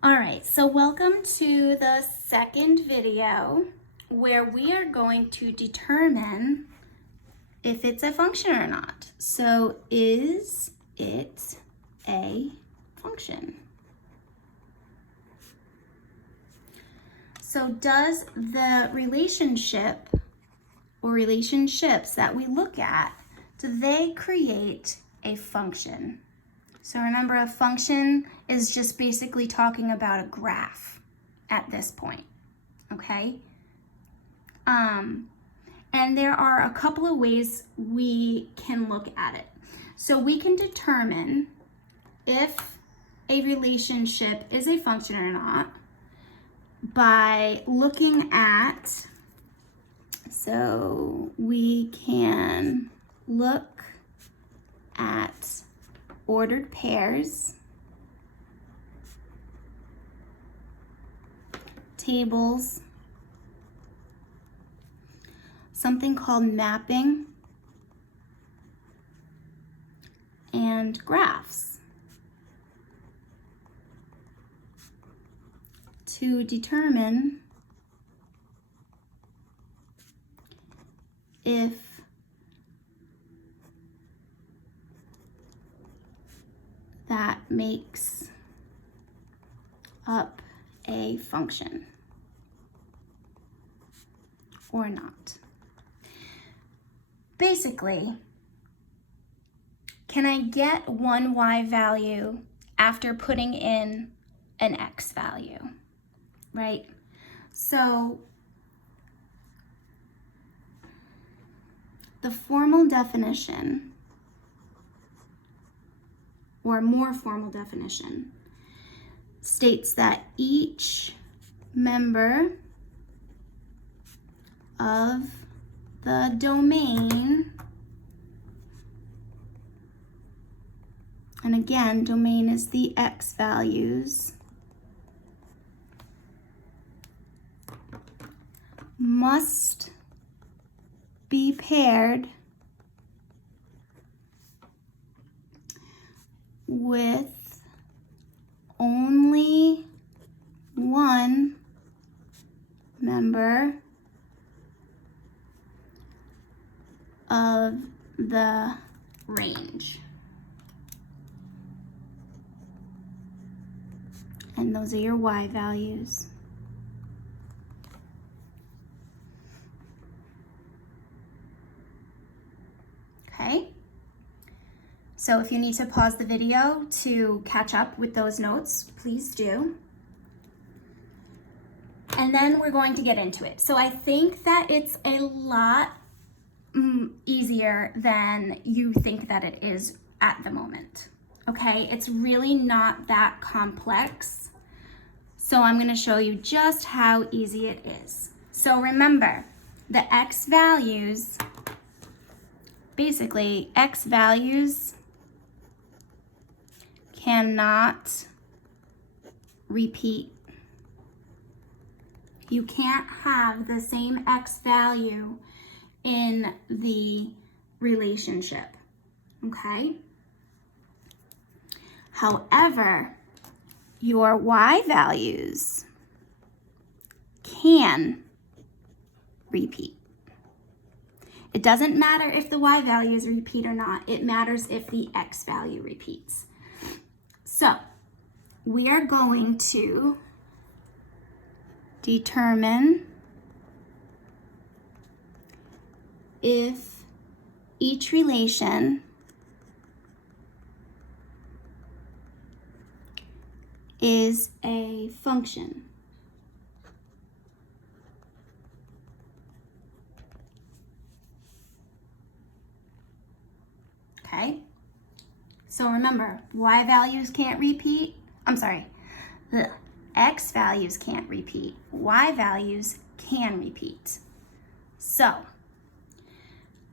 All right, so welcome to the second video where we are going to determine if it's a function or not. So is it a function? So does the relationship or relationships that we look at, do they create a function? So remember, a function is just basically talking about a graph at this point, okay? And there are a couple of ways we can look at it. So we can determine if a relationship is a function or not by looking at, so we can look at ordered pairs, tables, something called mapping, and graphs to determine if that makes up a function or not. Basically, can I get one y value after putting in an x value, right? So the formal definition, or more formal definition, states that each member of the domain, and again, domain is the x values, must be paired with only one member of the range. And those are your y values. Okay? So if you need to pause the video to catch up with those notes, please do. And then we're going to get into it. So I think that it's a lot easier than you think that it is at the moment. Okay, it's really not that complex. So I'm going to show you just how easy it is. So remember, the x values, basically x values cannot repeat. You can't have the same x value in the relationship, okay? However, your y values can repeat. It doesn't matter if the y values repeat or not. It matters if the x value repeats. So we are going to determine if each relation is a function. Okay? So remember, y values can't repeat. The x values can't repeat. Y values can repeat. So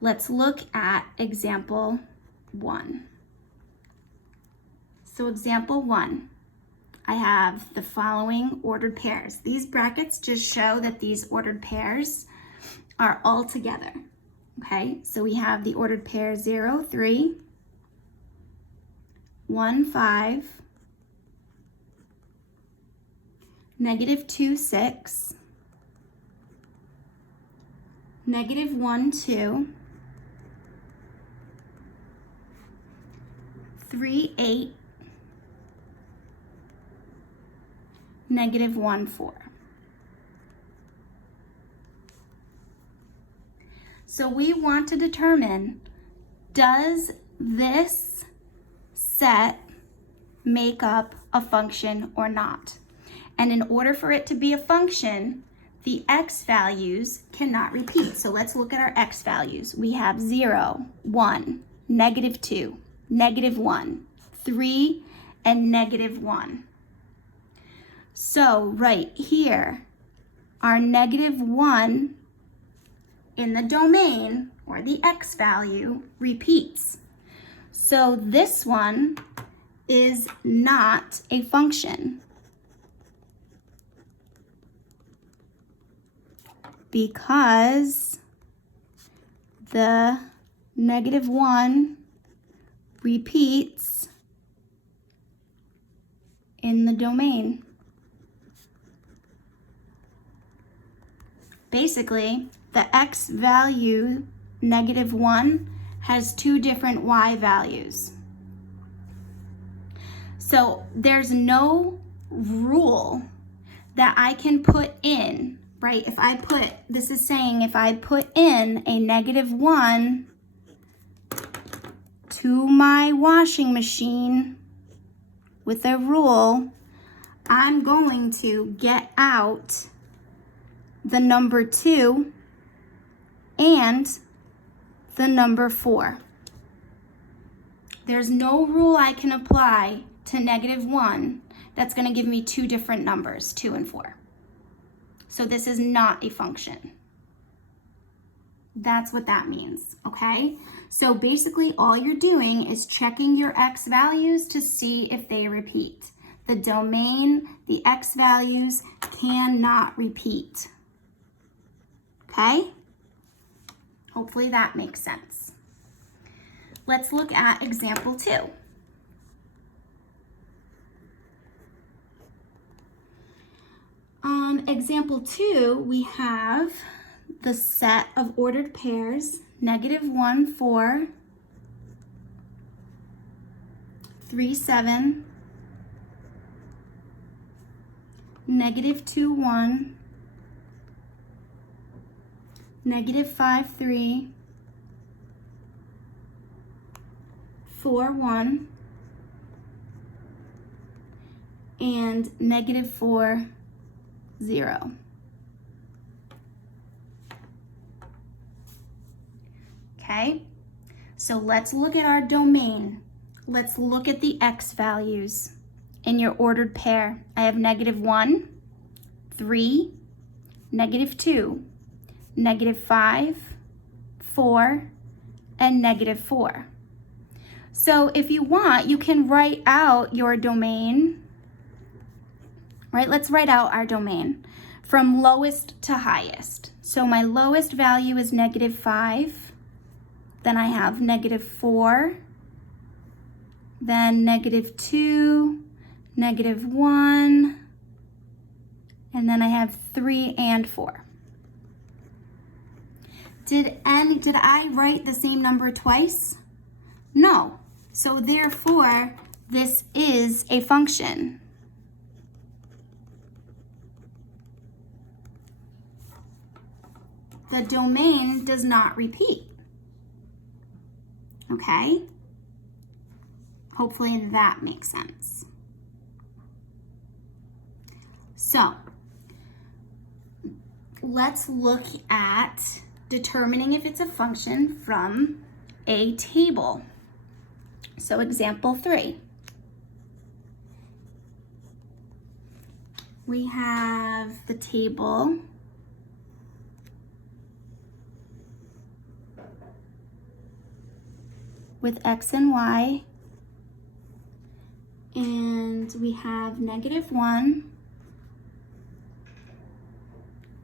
let's look at example 1. So example 1, I have the following ordered pairs. These brackets just show that these ordered pairs are all together. Okay, so we have the ordered pair 0, 3, 1, 5, -2, 6, -1, 2, 3, 8, -1, 4. So we want to determine, does this set make up a function or not? And in order for it to be a function, the x values cannot repeat. So let's look at our x values. We have 0, 1, -2, -1, 3, and -1. So right here, our -1 in the domain, or the x value, repeats. So this one is not a function because the -1 repeats in the domain. Basically, the x value, -1, has two different y values. So there's no rule that I can put in, right? This is saying if I put in a -1 to my washing machine with a rule, I'm going to get out the number 2 and the number 4. There's no rule I can apply to -1 that's going to give me two different numbers, 2 and 4. So this is not a function. That's what that means, okay? So basically all you're doing is checking your x values to see if they repeat. The domain, the x values cannot repeat. Okay? Hopefully that makes sense. Let's look at example 2. Example 2, we have the set of ordered pairs, -1, 4, 3, 7, -2, 1, -5, 3, 4, 1, and -4, 0. Okay, so let's look at our domain. Let's look at the x values in your ordered pair. I have -1, 3, -2, -5, 4, and -4. So if you want, you can write out your domain, right? Let's write out our domain from lowest to highest. So my lowest value is -5. Then I have -4, then -2, -1, and then I have 3 and 4. Did I write the same number twice? No. So therefore, this is a function. The domain does not repeat. Okay? Hopefully that makes sense. So, let's look at determining if it's a function from a table. So example 3. We have the table with x and y, and we have -1,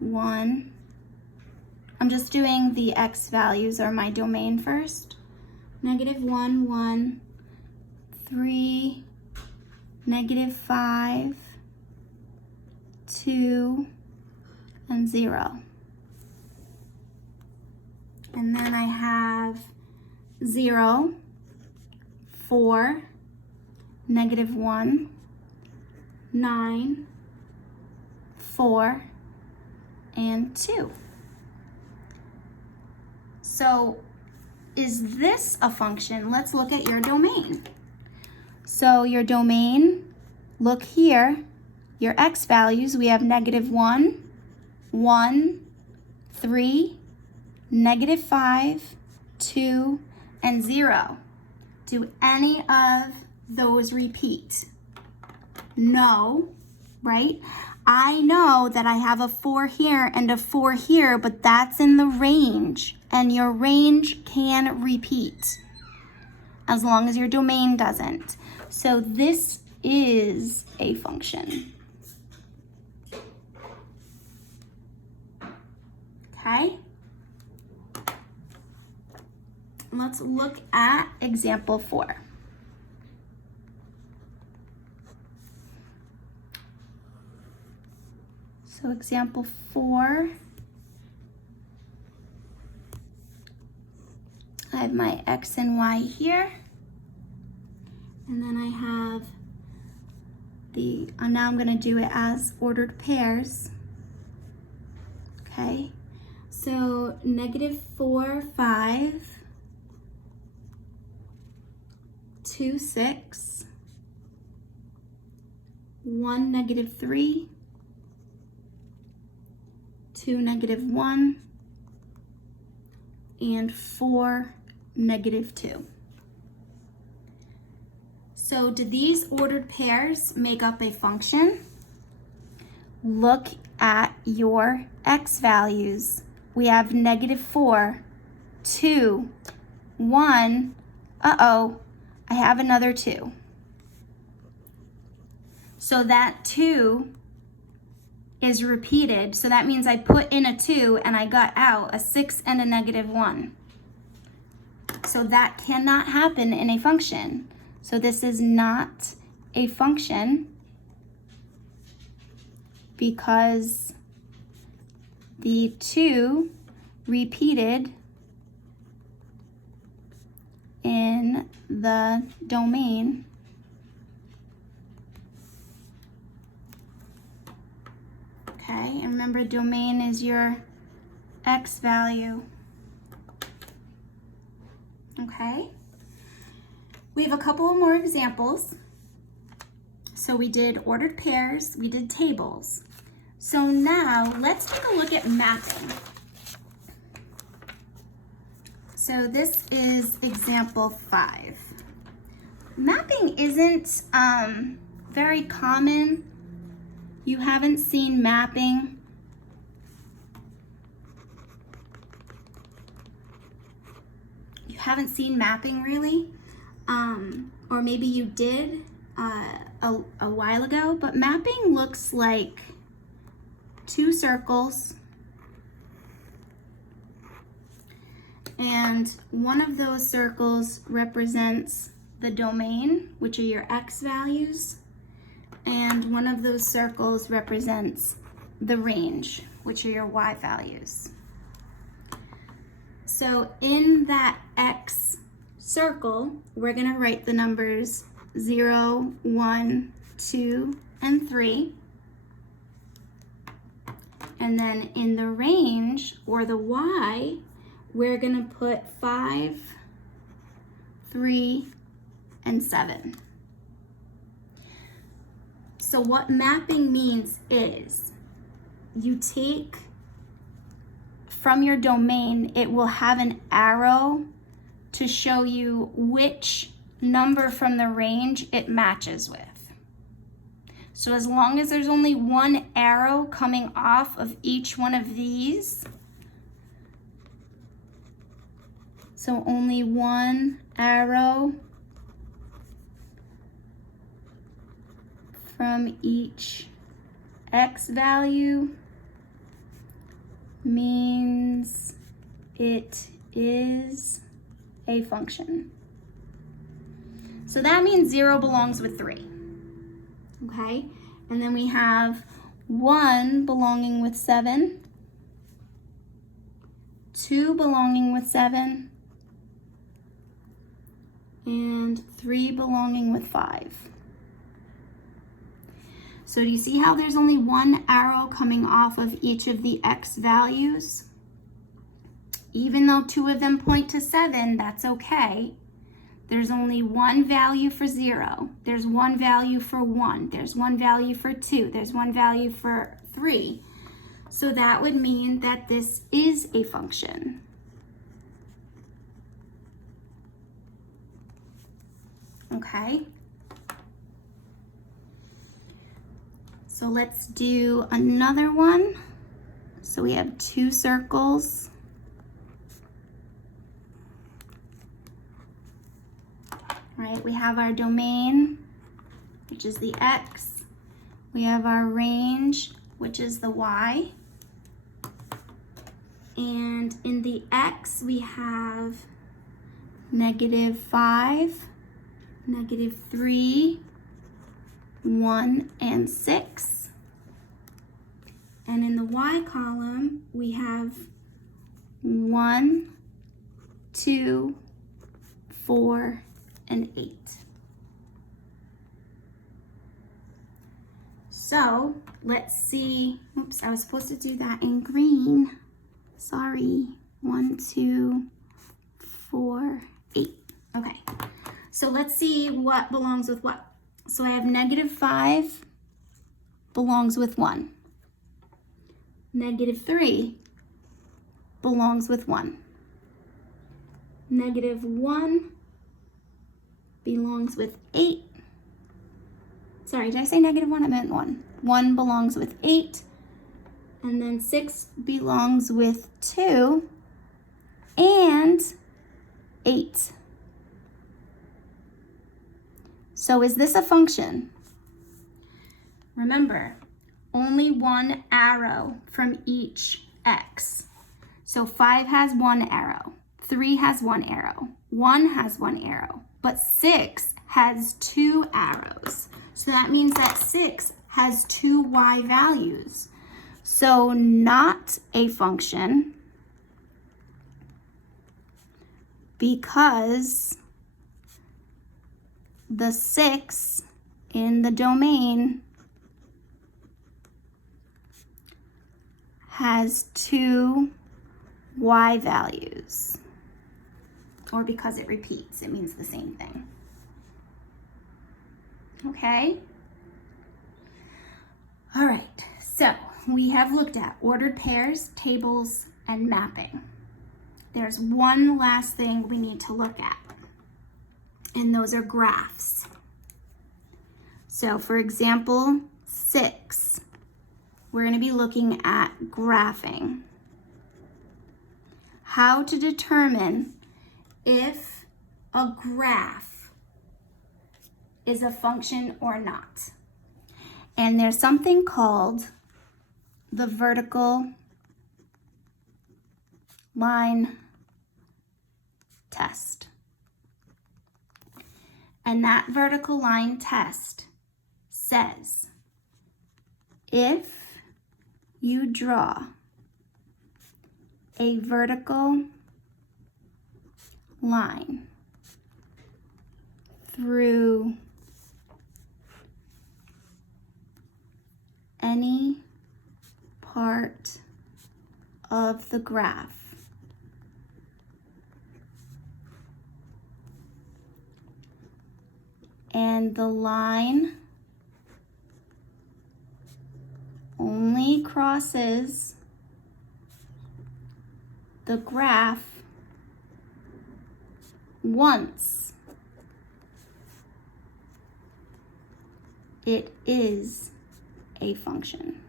1. I'm just doing the x values or my domain first. -1, 1, 3, -5, 2, and 0. And then I have 0, 4, -1, 9, 4, and 2. So is this a function? Let's look at your domain. So your domain, look here, your x values, we have -1, 1, 3, -5, 2, and 0. Do any of those repeat? No, right? I know that I have a 4 here and a 4 here, but that's in the range, and your range can repeat as long as your domain doesn't. So this is a function. Okay? Let's look at example 4. So example 4, I have my x and y here, and then I have now I'm gonna do it as ordered pairs, okay? So -4, 5, 2, 6, 1, -3, 2, -1, and 4, -2. So do these ordered pairs make up a function? Look at your x values. We have -4, 2, 1, uh-oh, I have another 2. So that 2 is repeated, so that means I put in a 2 and I got out a 6 and a -1. So that cannot happen in a function. So this is not a function because the 2 repeated in the domain. Okay, and remember domain is your x value. Okay, we have a couple of more examples. So we did ordered pairs, we did tables. So now let's take a look at mapping. So this is example 5. Mapping isn't very common. You haven't seen mapping. You haven't seen mapping really, or maybe you did a while ago, but mapping looks like 2 circles, and one of those circles represents the domain, which are your x values, and one of those circles represents the range, which are your y values. So in that x circle, we're gonna write the numbers 0, 1, 2, and 3. And then in the range, or the y, we're gonna put 5, 3, and 7. So what mapping means is you take from your domain, it will have an arrow to show you which number from the range it matches with. So as long as there's only one arrow coming off of each one of these, so only one arrow from each x value means it is a function. So that means 0 belongs with 3. Okay, and then we have 1 belonging with 7, 2 belonging with 7, and 3 belonging with 5. So do you see how there's only one arrow coming off of each of the X values? Even though 2 of them point to 7, that's okay. There's only one value for 0. There's one value for 1. There's one value for 2. There's one value for 3. So that would mean that this is a function. Okay. So let's do another one. So we have 2 circles. Right, we have our domain, which is the X. We have our range, which is the Y. And in the X, we have -5, -3, 1, and 6. And in the Y column, we have 1, 2, 4, and 8. So let's see, oops, I was supposed to do that in green. Sorry, 1, 2, 4, 8. Okay, so let's see what belongs with what. So I have -5 belongs with 1. -3 belongs with 1. -1 belongs with 8. Sorry, did I say -1? I meant 1. 1 belongs with 8. And then 6 belongs with 2 and 8. So is this a function? Remember, only one arrow from each X. So 5 has 1 arrow, 3 has 1 arrow, 1 has 1 arrow, but 6 has 2 arrows. So that means that 6 has 2 Y values. So not a function because the 6 in the domain has 2 Y values. Or because it repeats, it means the same thing. Okay? All right, so we have looked at ordered pairs, tables, and mapping. There's one last thing we need to look at, and those are graphs. So for example, 6, we're going to be looking at graphing. How to determine if a graph is a function or not. And there's something called the vertical line test. And that vertical line test says if you draw a vertical line through any part of the graph, and the line only crosses the graph once, it is a function.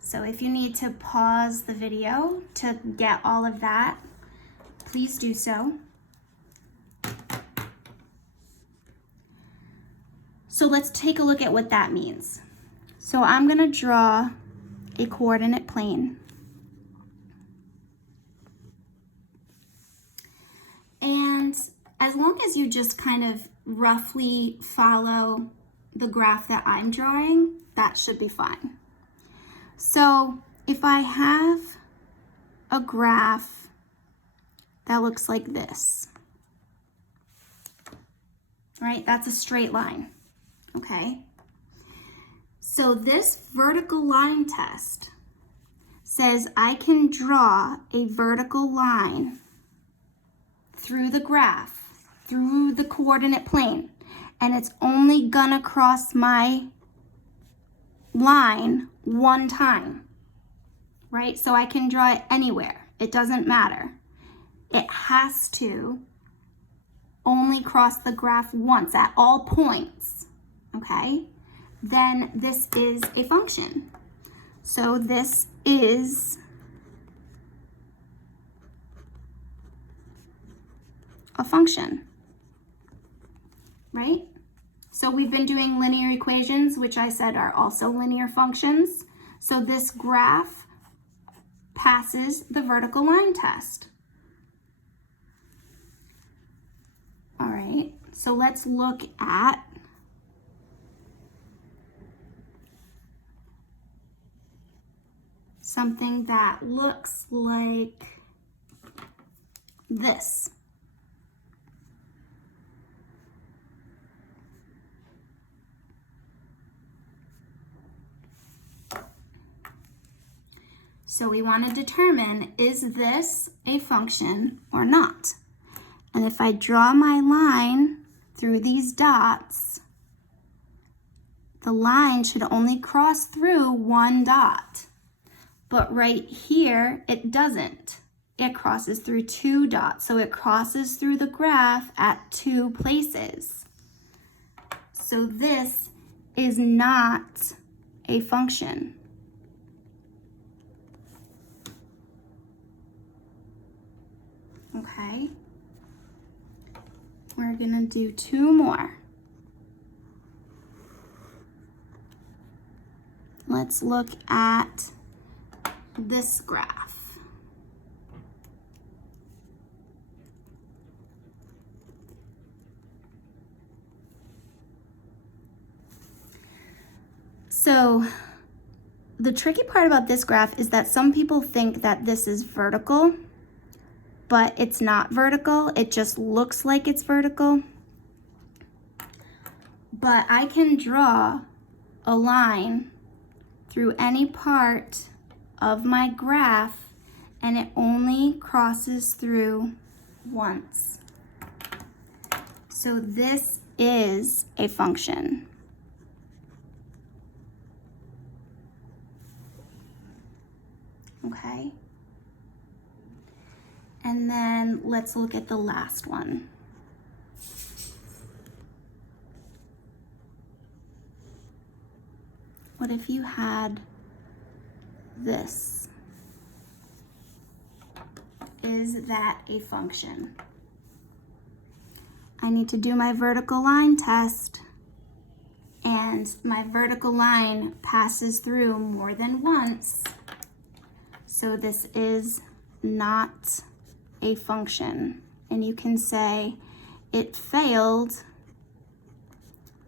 So if you need to pause the video to get all of that, please do so. So let's take a look at what that means. So I'm going to draw a coordinate plane. And as long as you to just kind of roughly follow the graph that I'm drawing, that should be fine. So if I have a graph that looks like this, right? That's a straight line, okay? So this vertical line test says I can draw a vertical line through the graph, through the coordinate plane, and it's only gonna cross my line one time, right? So I can draw it anywhere. It doesn't matter. It has to only cross the graph once at all points, okay? Then this is a function. So this is a function, right? So we've been doing linear equations, which I said are also linear functions. So this graph passes the vertical line test. All right, so let's look at something that looks like this. So we want to determine, is this a function or not? And if I draw my line through these dots, the line should only cross through one dot. But right here, it doesn't. It crosses through two dots. So it crosses through the graph at two places. So this is not a function. Okay. We're gonna do two more. Let's look at this graph. So the tricky part about this graph is that some people think that this is vertical, but it's not vertical. It just looks like it's vertical. But I can draw a line through any part of my graph, and it only crosses through once. So this is a function. Okay. And then let's look at the last one. What if you had this? Is that a function? I need to do my vertical line test, and my vertical line passes through more than once. So this is not a function, and you can say it failed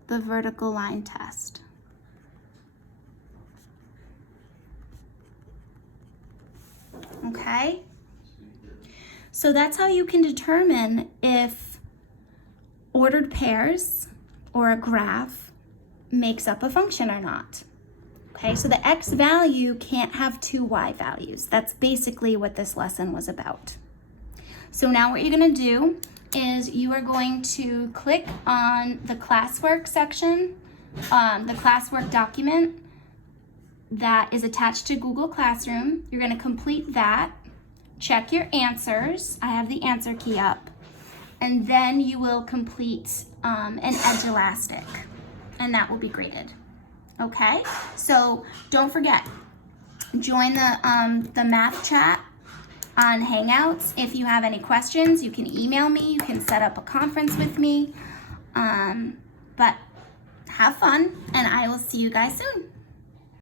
the vertical line test. Okay, so that's how you can determine if ordered pairs or a graph makes up a function or not. Okay, so the x value can't have two y values. That's basically what this lesson was about. So now what you're gonna do is you are going to click on the classwork section, the classwork document that is attached to Google Classroom. You're gonna complete that, check your answers. I have the answer key up. And then you will complete an edge elastic, and that will be graded. Okay, so don't forget, join the math chat on Hangouts. If you have any questions, you can email me, you can set up a conference with me. But have fun, and I will see you guys soon.